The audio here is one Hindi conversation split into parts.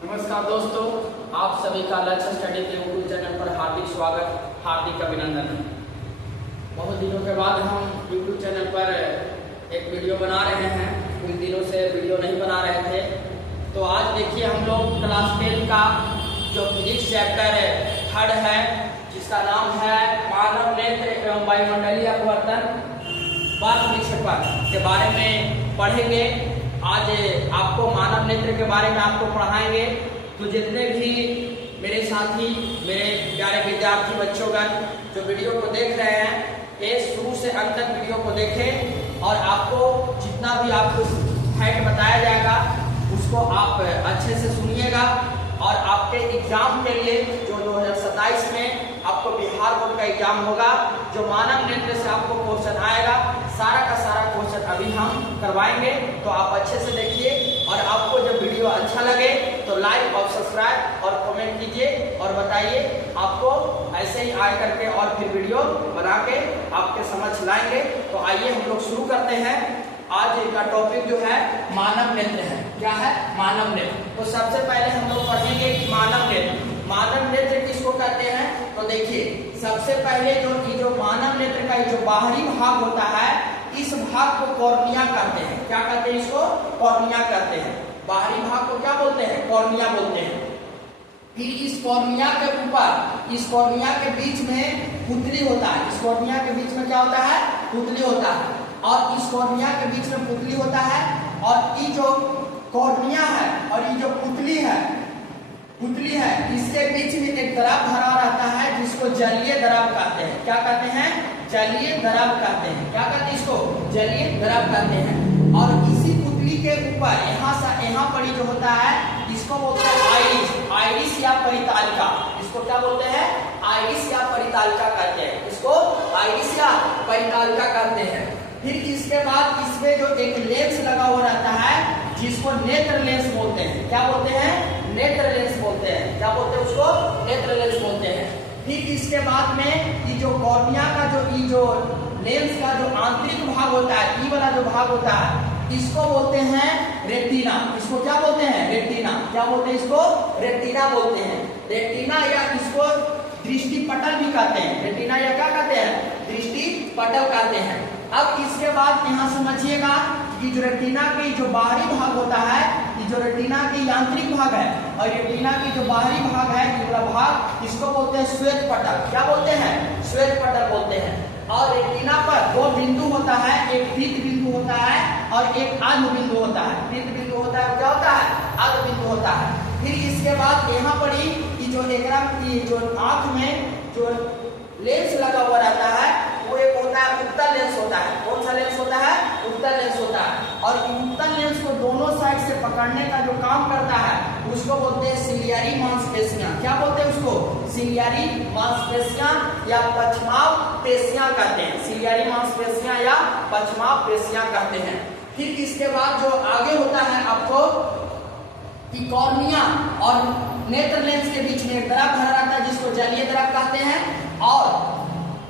नमस्कार दोस्तों, आप सभी का लक्ष्य स्टडी के यूट्यूब चैनल पर हार्दिक स्वागत, हार्दिक अभिनंदन। बहुत दिनों के बाद हम यूट्यूब चैनल पर एक वीडियो बना रहे हैं। कुछ दिनों से वीडियो नहीं बना रहे थे, तो आज देखिए हम लोग क्लास 10 का जो फिजिक्स चैप्टर थर्ड है, जिसका नाम है मानव नेत्र एवं वायुमंडलीय अपवर्तन बाष्पीक्षेपण के बारे में पढ़ेंगे। आज आपको मानव नेत्र के बारे में आपको पढ़ाएंगे। तो जितने भी मेरे साथी, मेरे प्यारे विद्यार्थी बच्चों जो वीडियो को देख रहे हैं, ये शुरू से अंत तक वीडियो को देखें और आपको जितना भी आपको फैक्ट बताया जाएगा उसको आप अच्छे से सुनिएगा। और आपके एग्जाम के लिए जो 2027 में आपको बिहार बोर्ड का एग्जाम होगा, जो मानव नेत्र से आपको क्वेश्चन आएगा, सारा का सारा क्वेश्चन अभी हम करवाएंगे। तो आप अच्छे से देखिए और आपको जब वीडियो अच्छा लगे तो लाइक और सब्सक्राइब और कमेंट कीजिए और बताइए। आपको ऐसे ही आए करके और फिर वीडियो बना के आपके समझ लाएंगे। तो आइए हम लोग शुरू करते हैं। आज का टॉपिक जो है मानव नेत्र है। क्या है? मानव नेत्र। तो सबसे पहले हम लोग पढ़ेंगे कि मानव नेत्र किसको कहते हैं। तो देखिए, सबसे पहले जो मानव नेत्र का जो बाहरी भाग होता है, इस भाग को कॉर्निया कहते हैं। क्या कहते हैं? इसको कॉर्निया कहते हैं। बाहरी भाग को क्या बोलते हैं? कॉर्निया बोलते हैं। फिर इस कॉर्निया के ऊपर, इस कॉर्निया के बीच में पुतली होता है। इस कॉर्निया के बीच में क्या होता है? पुतली होता है। और इस कॉर्निया के बीच में पुतली होता है। और ये जो कॉर्निया है और ये जो पुतली है, इसके बीच में एक द्रव भरा रहता है जिसको जलीय द्रव कहते हैं। क्या कहते हैं? जलीय द्रव कहते हैं। क्या कहते हैं? इसको जलीय द्रव कहते हैं। और इसी पुतली के ऊपर यहाँ पर जो होता है, इसको बोलते हैं आइरिस या परितालिका। इसको क्या बोलते हैं? आइरिस या परितालिका कहते हैं। इसको आइरिस या परितालिका कहते हैं। फिर इसके बाद इसमें जो एक लेंस लगा हुआ रहता है, जिसको नेत्र लेंस बोलते हैं। क्या बोलते हैं? नेत्र लेंस बोलते हैं। क्या बोलते हैं? उसको नेत्र लेंस बोलते हैं। फिर इसके बाद में ये जो कॉर्निया का जो लेंस का जो आंतरिक भाग होता है, ये वाला जो भाग होता है, इसको बोलते हैं रेटिना। इसको क्या बोलते हैं? रेटिना। क्या बोलते हैं? इसको रेटिना बोलते हैं। रेटिना या इसको दृष्टि पटल भी कहते हैं। रेटिना या क्या कहते हैं? दृष्टि पटल कहते हैं। अब इसके बाद यहाँ समझिएगा कि जो रेटिना की जो बाहरी भाग होता है, ये जो रेटिना की यांत्रिक भाग है और रेटिना की जो बाहरी भाग है, ये वाला भाग, इसको बोलते हैं श्वेत पटल। क्या बोलते हैं? श्वेत पटल बोलते हैं। और रेटिना पर दो बिंदु होता है, एक पीत बिंदु होता है और एक आद्य बिंदु होता है। पीत बिंदु होता है, क्या होता है? आद्य बिंदु होता है। फिर इसके बाद यहाँ पर ही जो आंख में जो लेंस लगा हुआ रहता है, वो एक होता है उत्तल लेंस होता है। कौन सा लेंस होता है? उत्तल लेंस होता है। और उत्तल लेंस को दोनों साइड से पकड़ने का जो काम करता है, उसको बोलते हैं सिलियरी मांसपेशियां। क्या बोलते हैं उसको? सिलियरी मांसपेशियां या पछमाव पेशियां कहते हैं। सिलियरी मांसपेशियां या पछमाव पेशियां कहते हैं। फिर इसके बाद जो आगे होता है आपको कि कॉर्निया और नेत्र लेंस के बीच में एक द्रव भरा रहता है, जिसको जलीय द्रव कहते हैं। और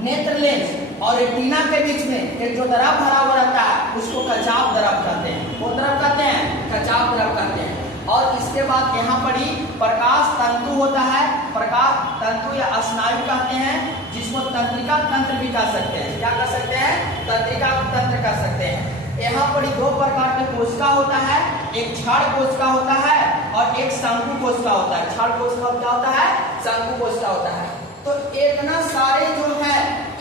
नेत्र लेंस और रेटिना के बीच में एक जो द्रव भरा हुआ रहता है, उसको कचाव द्रव कहते हैं। वो द्रव कहते हैं? कचाव द्रव कहते हैं। और इसके बाद यहाँ पर ही प्रकाश तंतु होता है। प्रकाश तंतु या स्नायु कहते हैं, जिसको तंत्रिका तंत्र भी कह सकते हैं। क्या कह सकते हैं? तंत्रिका तंत्र कह सकते हैं। यहाँ पर दो प्रकार के कोशिका होता है, एक क्षार कोशिका होता है और एक शंकु कोशिका होता है। क्षार कोशिका क्या होता है? शंकु कोशिका होता है। तो इतना सारे जो है,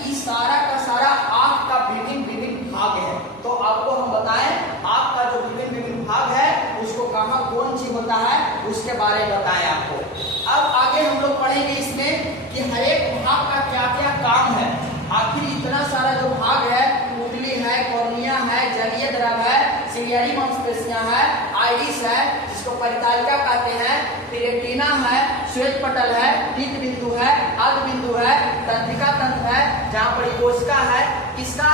इस सारा का सारा आंख का विभिन्न भाग है। तो आपको हम बताएं, आंख का जो विभिन्न भाग है, उसको कहाँ कौन चीज होता है, उसके बारे में बताएं आपको। अब आगे हम लोग पढ़ेंगे इसमें कि हर एक भाग का क्या क्या काम है। आखिर इतना सारा जो भाग है, पुतली है, कॉर्निया है, जलीय द्रव है, सिलियरी मांसपेशियां है, आइरिस है जिसको परितालिका कहते हैं, फिर रेटिना है, श्वेत पटल है, पीत बिंदु है, आद्य बिंदु है, तंत्रिका तंत्र है, जहाँ पर कोशिका है। इसका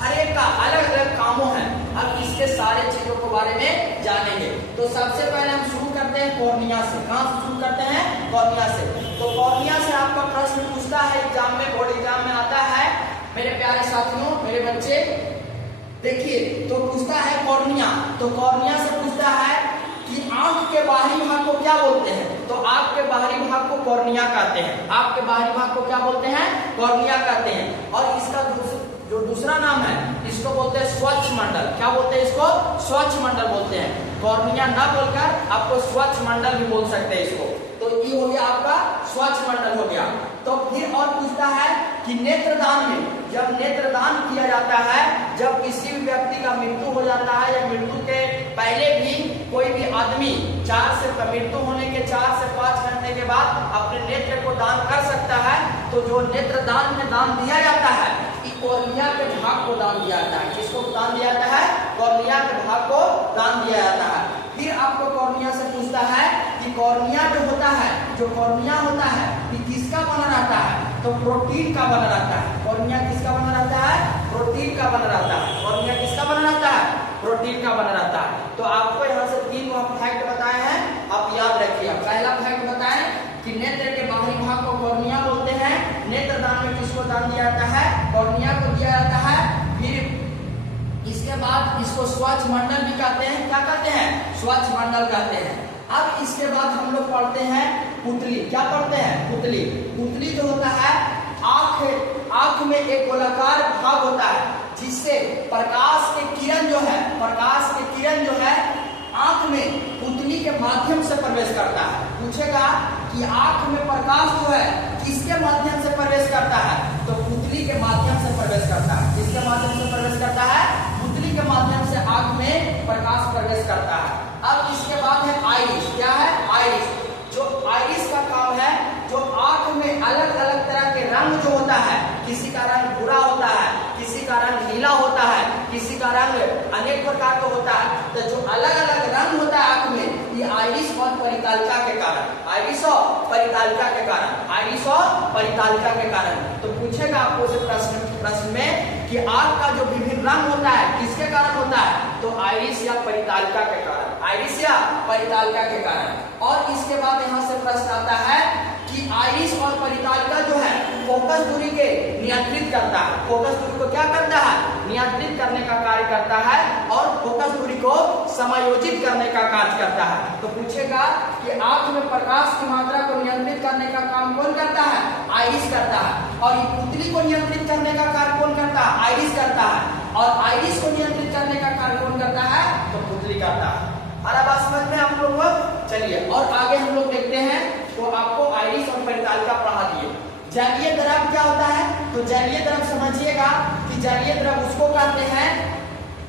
हर एक का अलग अलग कामों है। अब इसके सारे चीजों के बारे में जानेंगे। तो सबसे पहले हम शुरू करते हैं कॉर्निया से। कहाँ से शुरू करते हैं? कॉर्निया से। तो कॉर्निया से आपका प्रश्न पूछता है एग्जाम में, बोर्ड एग्जाम में आता है मेरे प्यारे साथियों, मेरे बच्चे। देखिए, तो पूछता है कॉर्निया। तो कॉर्निया से पूछता है कि आंख के बाहरी भाग को क्या बोलते हैं? तो आंख के बाहरी भाग को कॉर्निया कहते हैं। आंख के बाहरी भाग को क्या बोलते हैं? कॉर्निया कहते हैं। और इसका जो दूसरा नाम है इसको बोलते हैं स्वच्छ मंडल। क्या बोलते हैं इसको? स्वच्छ मंडल बोलते हैं। कॉर्निया ना बोलकर आपको स्वच्छ मंडल भी बोल सकते हैं इसको। तो ये हो गया आपका स्वच्छ मंडल हो गया। तो फिर और पूछता है कि नेत्रदान में, जब नेत्रदान किया जाता है, जब किसी भी व्यक्ति का मृत्यु हो जाता है या मृत्यु के पहले भी कोई भी आदमी मृत्यु होने के 4 से 5 घंटे के बाद अपने नेत्र को दान कर सकता है, तो जो नेत्रदान में दान दिया जाता है कॉर्निया के भाग को दान दिया जाता है। किसको दान दिया जाता है? कॉर्निया के भाग को दान दिया जाता है। फिर आपको कॉर्निया से पूछता है कि कॉर्निया जो होता है, जो कॉर्निया होता है ये किसका बना रहता है? तो प्रोटीन का बना रहता है। कॉर्निया किसका बना रहता है? प्रोटीन का बना रहता है। कॉर्निया किसका बना रहता है? प्रोटीन का बना रहता है। तो आपको यहाँ से 3 फैक्ट बताए हैं, आप याद रखिए। पहला फैक्ट बताएं कि नेत्र के बाहरी भाग को कॉर्निया बोलते हैं। नेत्रदान में किसको दान दिया जाता है? कॉर्निया को दिया जाता है। फिर इसके बाद इसको स्वच्छ मंडल भी कहते हैं। क्या कहते हैं? स्वच्छ मंडल कहते हैं। अब इसके बाद हम लोग पढ़ते हैं पुतली। क्या पढ़ते हैं? पुतली। पुतली जो होता है आंख में एक गोलाकार भाग होता है जिससे प्रकाश के किरण जो है आंख में पुतली के माध्यम से प्रवेश करता है। पूछेगा कि आंख में प्रकाश जो है किसके माध्यम से प्रवेश करता है? तो पुतली के माध्यम से प्रवेश करता है। किसके माध्यम से प्रवेश करता है? पुतली के माध्यम से आंख में प्रकाश प्रवेश करता है। अब इसके बाद है आइरिस। क्या है? आइरिस। जो आइरिस का काम है, जो आंख में अलग अलग तरह के रंग जो होता है, किसी का रंग भूरा होता है, किसी का रंग नीला होता है, किसी का रंग अनेक प्रकार का होता है, तो जो अलग अलग रंग होता है आंख में, ये आइरिस और परितालिका के कारण, आइरिस और परितालिका के कारण, आइरिस और परितालिका के कारण। तो पूछेगा आपको से प्रश्न में कि आंख का जो विभिन्न रंग होता है किसके कारण होता है? तो आइरिस या परितालिका के कारण, आइरिस या परितालिका के कारण। और इसके बाद यहाँ से प्रश्न आता है कि आइरिस और परितालिका जो है फोकस दूरी के नियंत्रित करता है। फोकस दूरी को क्या करता है? नियंत्रित करने का कार्य करता है और फोकस दूरी को समायोजित करने का कार्य करता है। तो पूछेगा कि आंख में प्रकाश की मात्रा को नियंत्रित करने का काम कौन करता है? आइरिस करता है। और ये पुतली को नियंत्रित करने का कार्य कौन करता है? आइरिस करता है। और आइरिस को नियंत्रित करने का कार्य कौन करता है? तो पुतली करता है। हमारा बात समझ में आप लोग? चलिए और आगे हम लोग देखते हैं। तो आपको आइरिस और परितालिका पढ़ा दिए। जलीय द्रव क्या होता है? तो जलीय द्रव समझिएगा कि जलीय द्रव उसको कहते हैं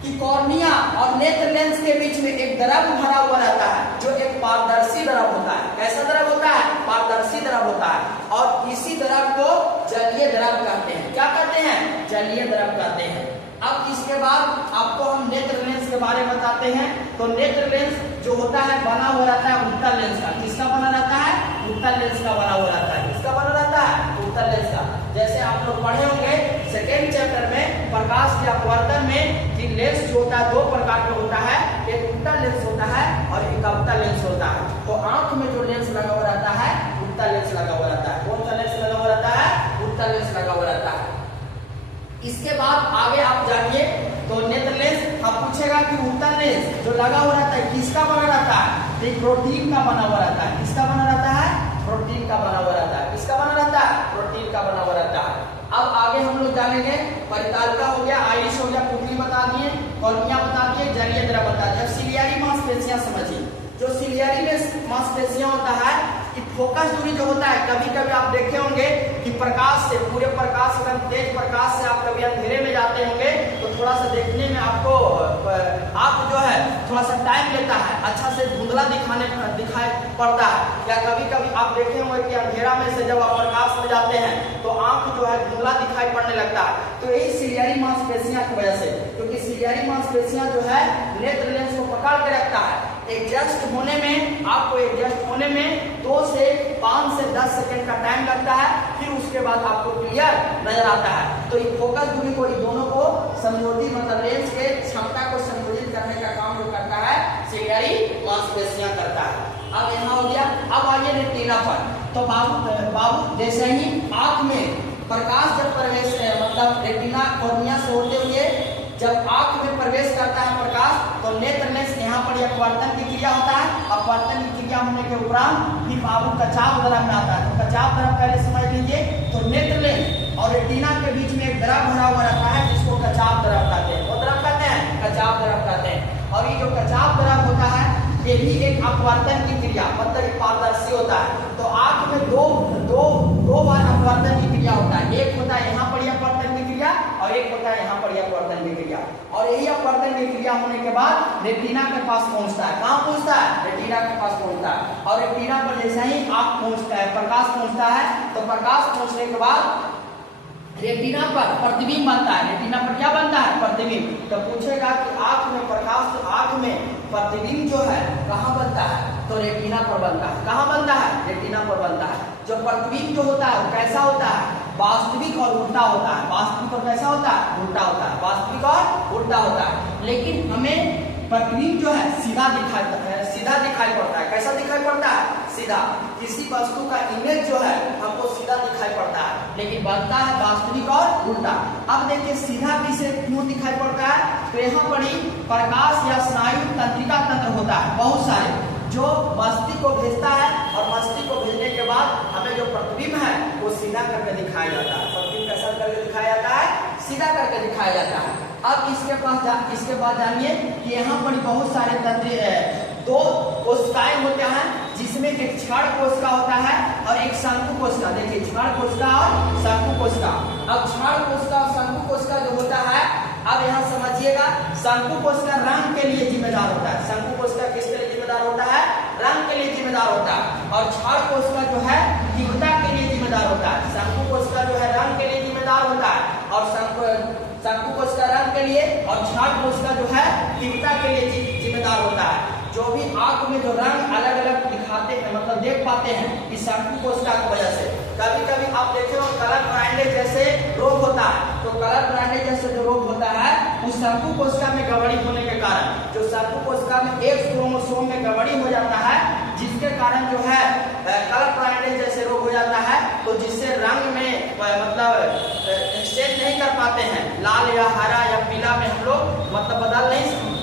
कि कॉर्निया और नेत्र लेंस के बीच में एक द्रव भरा हुआ रहता है, जो एक पारदर्शी द्रव होता है। कैसा द्रव होता है? पारदर्शी द्रव होता है। और इसी द्रव को जलीय द्रव कहते हैं। क्या कहते हैं? जलीय द्रव कहते हैं। अब इसके बाद आपको हम नेत्र लेंस के बारे में बताते हैं। तो नेत्र लेंस जो होता है बना हुआ रहता है उत्तल लेंस का। किसका बना रहता है? उत्तल लेंस का बना हुआ रहता है। किसका बना रहता है? उत्तल लेंस का। जैसे आप लोग पढ़े होंगे सेकेंड चैप्टर में प्रकाश के अपवर्तन में कि लेंस जो होता है 2 प्रकार का होता है, एक उत्तल लेंस होता है और एक अवतल लेंस होता है। तो आंख में जो लेंस लगा हुआ रहता है उत्तल लेंस लगा हुआ रहता है। कौन सा लेंस लगा हुआ रहता है? उत्तल लेंस लगा हुआ रहता है। इसके बाद आगे आप जानिए। तो नेत्र लेंस आप पूछेगा कि उत्तल लेंस जो लगा हुआ रहता है किसका बना रहता है? तो प्रोटीन का बना हुआ रहता है। किसका बना रहता है? प्रोटीन का बना हुआ रहता है। किसका बना रहता है? प्रोटीन का बना हुआ रहता है। अब आगे हम लोग जानेंगे। परितालिका हो गया, आइरिस हो गया, पुतली बता दिए, कॉर्निया बता दिए, जलीय द्रव बता दिए। सिलियरी मांसपेशियां समझिए। जो सिलियरी में मांसपेशियां होता है कि फोकस दूरी जो होता है, कभी कभी आप देखे होंगे कि प्रकाश से, पूरे प्रकाश अगर तेज प्रकाश से आप कभी अंधेरे में जाते होंगे तो थोड़ा सा देखने में आपको आप जो है थोड़ा सा टाइम लेता है, अच्छा से धुंधला दिखाई पड़ता है। या कभी कभी आप देखे होंगे कि अंधेरा में से जब आप प्रकाश में जाते हैं तो आंख जो है धुंधला दिखाई पड़ने लगता है। तो यही सिलियरी मांसपेशियां की वजह से, क्योंकि सिलियरी मांसपेशियां जो है नेत्र लेंस को पकड़ के रखता है। एडजस्ट होने में, आपको एडजस्ट होने में 2 से 5 से 10 सेकंड का टाइम लगता है, फिर उसके बाद आपको क्लियर नजर आता है। तो ये फोकस दूरी को, ये दोनों को संयोजित, मतलब लेंस के क्षमता को संयोजित करने का काम जो करता है सिलियरी मांसपेशियां करता है। अब यहाँ हो गया। अब आइए रेटिना पर। तो बाबू जैसे ही आंख में प्रकाश जब प्रवेश, मतलब रेटिना कॉर्निया से होते हुए जब आंख में प्रवेश करता है प्रकाश, तो नेत्रलेंस यहाँ पर अपवर्तन की क्रिया होता है। अपवर्तन की क्रिया होने के उपरांत फिर बाबू कचाव द्रव में आता है। तो कचाव द्रव पहले समझ लीजिए। तो नेत्रलेंस और रेटिना के बीच में एक द्रव भरा हुआ रहता है जिसको कचाव द्रव कहते हैं। वो द्रव कहते हैं कचाव द्रव कहते हैं। और ये जो कचाव द्रव होता है ये भी एक अपवर्तन की क्रिया मतलब पारदर्शी होता है। तो आंख में दो बार अपवर्तन की क्रिया होता है। एक होता है यहाँ पर अपवर्तन की क्रिया और एक होता है यहाँ पर अपवर्तन की क्रिया। और यही अपवर्तन की क्रिया होने के बाद रेटिना के पास पहुंचता है। कहाँ पहुंचता है? रेटिना के पास पहुंचता है। और रेटिना पर जैसे ही आंख पहुंचता है प्रकाश पहुंचता है तो प्रकाश पहुंचने के बाद रेटिना पर प्रतिबिंब बनता है। रेटिना पर क्या बनता है? प्रतिबिंब। तो पूछेगा कि आंख में प्रकाश आंख में प्रतिबिंब जो है कहाँ बनता है? तो रेटिना पर बनता है। कहाँ बनता है? रेटिना पर बनता है। जो प्रतिबिंब जो होता है वो कैसा होता है? वास्तविक और उल्टा होता है। वास्तविक और कैसा होता है? उल्टा होता है। वास्तविक और उल्टा होता है। लेकिन हमें प्रतिबिंब जो है सीधा दिखाई पड़ता है। कैसा दिखाई पड़ता है? सीधा। किसी वस्तु का इमेज जो है हमको सीधा दिखाई पड़ता है लेकिन बनता है वास्तविक और उल्टा। अब देखिए सीधा किसे क्यों दिखाई पड़ता है? तो यहाँ पर ही प्रकाश या स्नायु तंत्रिका तंत्र होता है बहुत सारे जो मस्तिष्क को भेजता है और मस्तिष्क को भेजने के बाद हमें जो प्रतिबिंब है वो सीधा करके दिखाया जाता है। प्रतिबिंब कैसा करके दिखाया जाता है? सीधा करके दिखाया जाता है। अब इसके बाद जानिए कि यहाँ पर बहुत सारे तंत्र दो कोशिकाएं होते हैं जिसमें एक क्षण कोशिका होता है और एक शंकु कोशिका। देखिए क्षण कोशिका और शंकु कोशिका। अब क्षण कोशिका और शंकु कोशिका जो होता है अब यहाँ समझिएगा शंकु कोशिका रंग के लिए जिम्मेदार होता है। शंकु कोशिका किसके लिए जिम्मेदार होता है? रंग के लिए जिम्मेदार होता है। और क्षण कोशिका जो है तीव्रता के लिए जिम्मेदार होता है। शंकु कोशिका जो है रंग के लिए जिम्मेदार होता है और शंकु कोशिका रंग के लिए और क्षण कोशिका जो है तीव्रता के लिए जिम्मेदार होता है। जो भी आंख में जो रंग अलग अलग दिखाते हैं मतलब देख पाते हैं इस शंकु कोशिका की वजह से। कभी कभी आप देखे हो कलर ब्लाइंडेज जैसे रोग होता है। तो कलर ब्लाइंडेज जैसे जो रोग होता है उस शंकु कोशिका में गड़बड़ी होने के कारण जो शंकु कोशिका में एक क्रोमोसोम में गड़बड़ी हो जाता है जिसके कारण जो है कलर ब्लाइंडेज जैसे रोग हो जाता है। तो जिससे रंग में मतलब एक्सचेंज नहीं कर पाते हैं लाल या हरा या पीला में हम लोग मतलब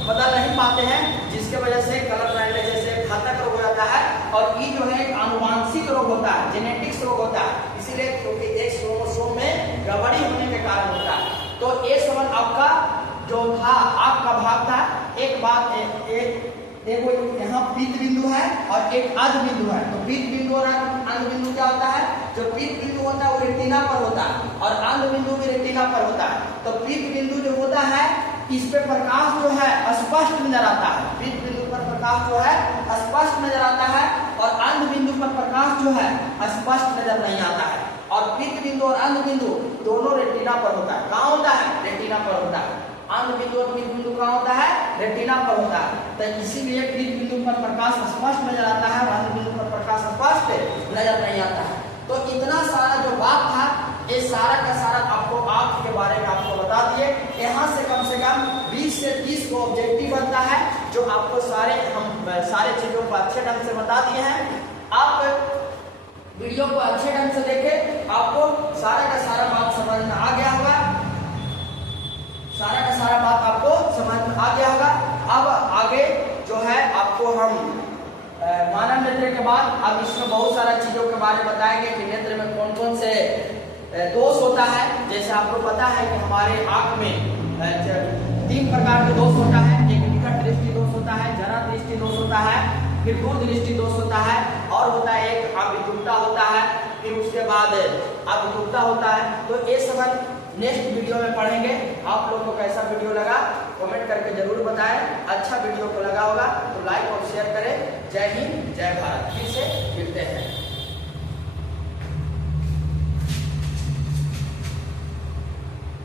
बदल नहीं पाते हैं जिसके वजह से कलर ब्लाइंडेज जैसे घातक रोग हो जाता है। और ये जो है एक आनुवांशिक रोग होता है जेनेटिक्स रोग होता है इसीलिए क्योंकि एक क्रोमोसोम में गड़बड़ी होने के कारण होता है। तो ये समझ आपका जो था आपका भाग था। एक बात देखो यहाँ पीत बिंदु है और एक अंध बिंदु है। तो पीत बिंदु और अंध बिंदु क्या होता है? जो पीत बिंदु होता है वो रेटिना पर होता है और अंध बिंदु भी रेटिना पर होता है। तो पीत बिंदु जो होता है इस पे प्रकाश जो है स्पष्ट नजर आता है। पीत बिंदु पर प्रकाश जो है स्पष्ट नजर आता है और अंध बिंदु पर प्रकाश जो है स्पष्ट नजर नहीं आता है। और पीत बिंदु और अंध बिंदु दोनों रेटिना पर होता है। कहाँ होता है? रेटिना पर होता है। अंध बिंदु और पीत बिंदु कहाँ होता है? रेटिना पर होता है। तो इसीलिए पीत बिंदु पर प्रकाश स्पष्ट नजर आता है और अंध बिंदु पर प्रकाश स्पष्ट नजर नहीं आता है। तो इतना सारा जो बात था ये सारा का सारा आपको आंख के बारे में आपको बता दिए। यहाँ से कम 20 से 30 को ऑब्जेक्टिव बनता है जो आपको सारे चीजों को अच्छे ढंग से बता दिए हैं। आप वीडियो को अच्छे ढंग से देखें आपको सारा का सारा बात समझ में आ गया होगा। सारा का सारा बात आपको समझ में आ गया होगा। अब आगे जो है आपको हम मानव नेत्र के बाद अब इसमें बहुत सारा चीजों के बारे में बताएंगे कि नेत्र में कौन कौन से दोष होता है। जैसे आपको पता है कि हमारे आंख में 3 प्रकार के दोष होता है। एक निकट दृष्टि दोष होता है, जरा दृष्टि दोष होता है, फिर दूर दृष्टि दोष होता है और होता है एक अभितुरता होता है, फिर उसके बाद अभितुरता होता है। तो ये सब नेक्स्ट वीडियो में पढ़ेंगे। आप लोगों को कैसा वीडियो लगा कमेंट करके जरूर बताएं। अच्छा वीडियो को लगा होगा तो लाइक और शेयर करें। जय हिंद जय भारत। फिर से